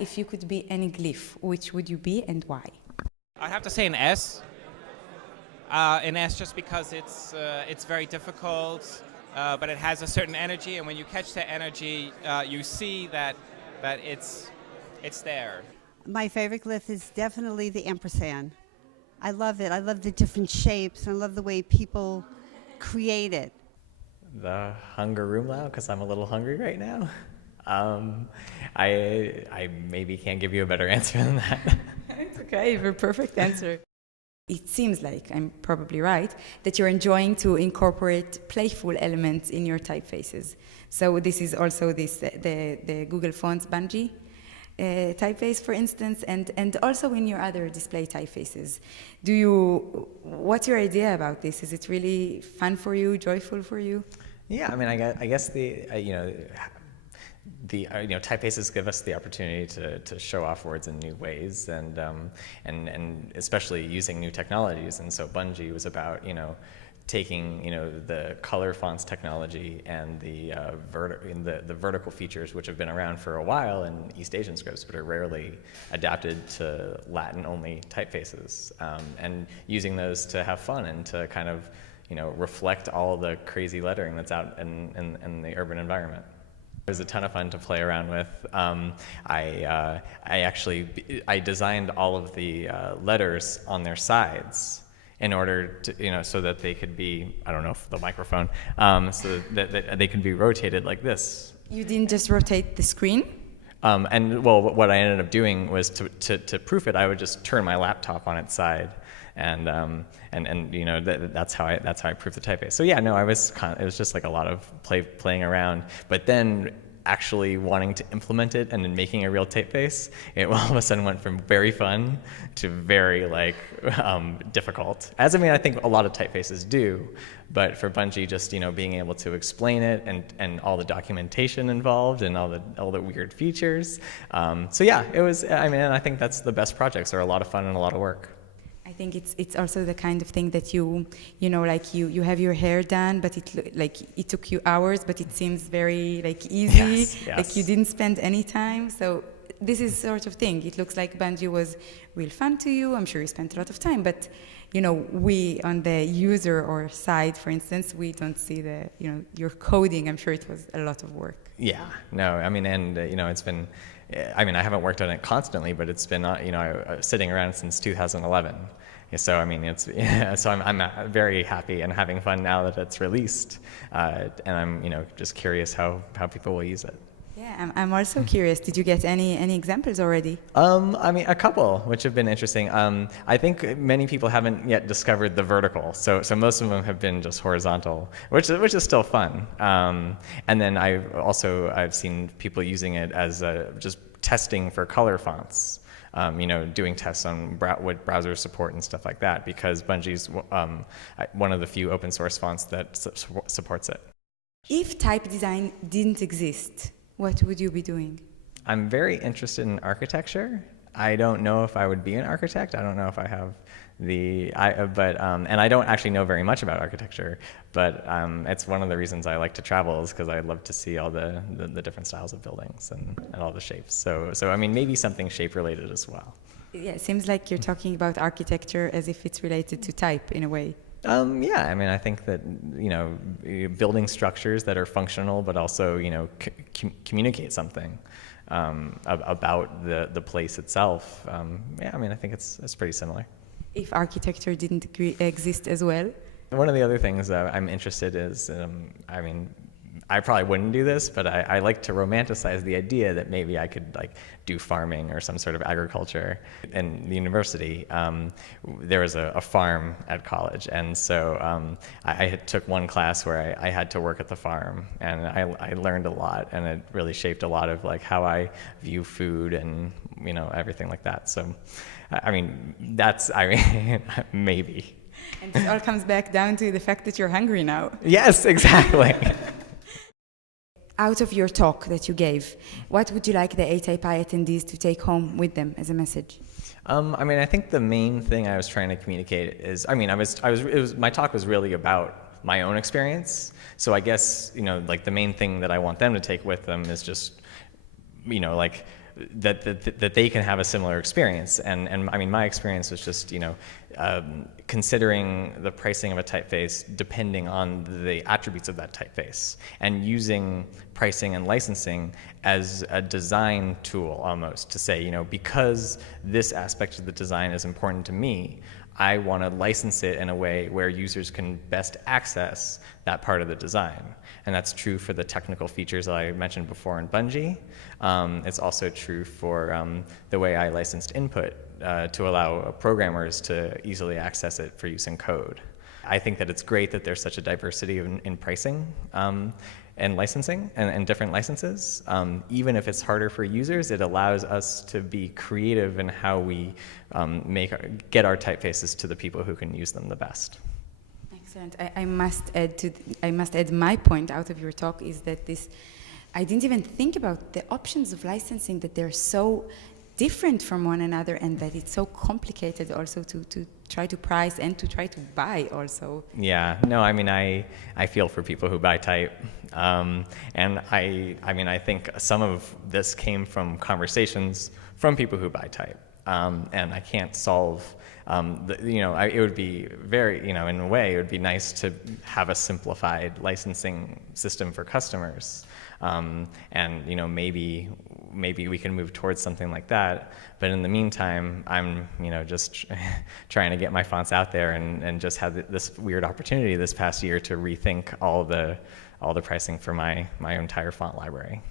If you could be any glyph, which would you be and why? I'd have to say an S. An S just because it's very difficult, but it has a certain energy, and when you catch that energy, you see that it's there. My favorite glyph is definitely the ampersand. I love it. I love the different shapes, and I love the way people create it. The hunger room now, because I'm a little hungry right now. I maybe can't give you a better answer than that. It's okay, you have a perfect answer. It seems like, I'm probably right, that you're enjoying to incorporate playful elements in your typefaces. So this is also the Google Fonts Bungee typeface, for instance, and also in your other display typefaces. What's your idea about this? Is it really fun for you, joyful for you? Yeah, I mean, I guess the typefaces give us the opportunity to show off words in new ways, and especially using new technologies. And so Bungee was about taking the color fonts technology and the vertical features, which have been around for a while in East Asian scripts, but are rarely adapted to Latin-only typefaces, and using those to have fun and to kind of reflect all the crazy lettering that's out in the urban environment. It was a ton of fun to play around with. I designed all of the letters on their sides in order to, so that they could be, I don't know if the microphone, so that they can be rotated like this. You didn't just rotate the screen? And well, what I ended up doing was to proof it, I would just turn my laptop on its side, and that's how I proofed the typeface. So yeah, no, it was just like a lot of playing around, but then actually wanting to implement it and then making a real typeface, it all of a sudden went from very fun to very difficult. As I think a lot of typefaces do, but for Bungee, just being able to explain it and all the documentation involved and all the weird features. So yeah, it was. I think that's the best projects. They're a lot of fun and a lot of work. I think it's also the kind of thing that you you have your hair done, but it took you hours, but it seems very easy. Yes. You didn't spend any time. So this is sort of thing. It looks like Bungee was real fun to you. I'm sure you spent a lot of time, but we on the user or side, for instance, we don't see your coding. I'm sure it was a lot of work. Yeah. No. It's been. I haven't worked on it constantly, but it's been sitting around since 2011. So so I'm very happy and having fun now that it's released, and I'm just curious how people will use it. Yeah, I'm also curious. Did you get any examples already? A couple, which have been interesting. I think many people haven't yet discovered the vertical, so most of them have been just horizontal, which is still fun. And then I've seen people using it as just testing for color fonts. Doing tests on what browsers support and stuff like that, because Bungee's one of the few open source fonts that supports it. If type design didn't exist, what would you be doing? I'm very interested in architecture. I don't know if I would be an architect. I don't know if I have and I don't actually know very much about architecture, but it's one of the reasons I like to travel, is because I love to see all the different styles of buildings and all the shapes. So maybe something shape related as well. Yeah, it seems like you're talking about architecture as if it's related to type in a way. Yeah, I think that building structures that are functional but also communicate something about the place itself. I think it's pretty similar. If architecture didn't exist as well? One of the other things that I'm interested is, I probably wouldn't do this, but I like to romanticize the idea that maybe I could do farming or some sort of agriculture. In the university, there was a farm at college, and so I took one class where I had to work at the farm, and I learned a lot, and it really shaped a lot of how I view food and everything like that. So, maybe. And it all comes back down to the fact that you're hungry now. Yes, exactly. Out of your talk that you gave, what would you like the ATypI attendees to take home with them as a message? I think the main thing I was trying to communicate is, my talk was really about my own experience. So I guess, the main thing that I want them to take with them is just, that they can have a similar experience. And I mean, my experience was just, considering the pricing of a typeface depending on the attributes of that typeface, and using pricing and licensing as a design tool almost to say, because this aspect of the design is important to me, I want to license it in a way where users can best access that part of the design. And that's true for the technical features that I mentioned before in Bungie. It's also true for the way I licensed input to allow programmers to easily access it for use in code. I think that it's great that there's such a diversity in pricing and licensing and different licenses. Even if it's harder for users, it allows us to be creative in how we get our typefaces to the people who can use them the best. Excellent. I must add my point out of your talk is that I didn't even think about the options of licensing, that they're so different from one another, and that it's so complicated also to try to price and to try to buy also. Yeah, no, I mean, I feel for people who buy type. And I think some of this came from conversations from people who buy type. And I can't solve, it would be very, in a way, it would be nice to have a simplified licensing system for customers. And, maybe we can move towards something like that. But in the meantime, I'm, just trying to get my fonts out there and just had this weird opportunity this past year to rethink all the pricing for my entire font library.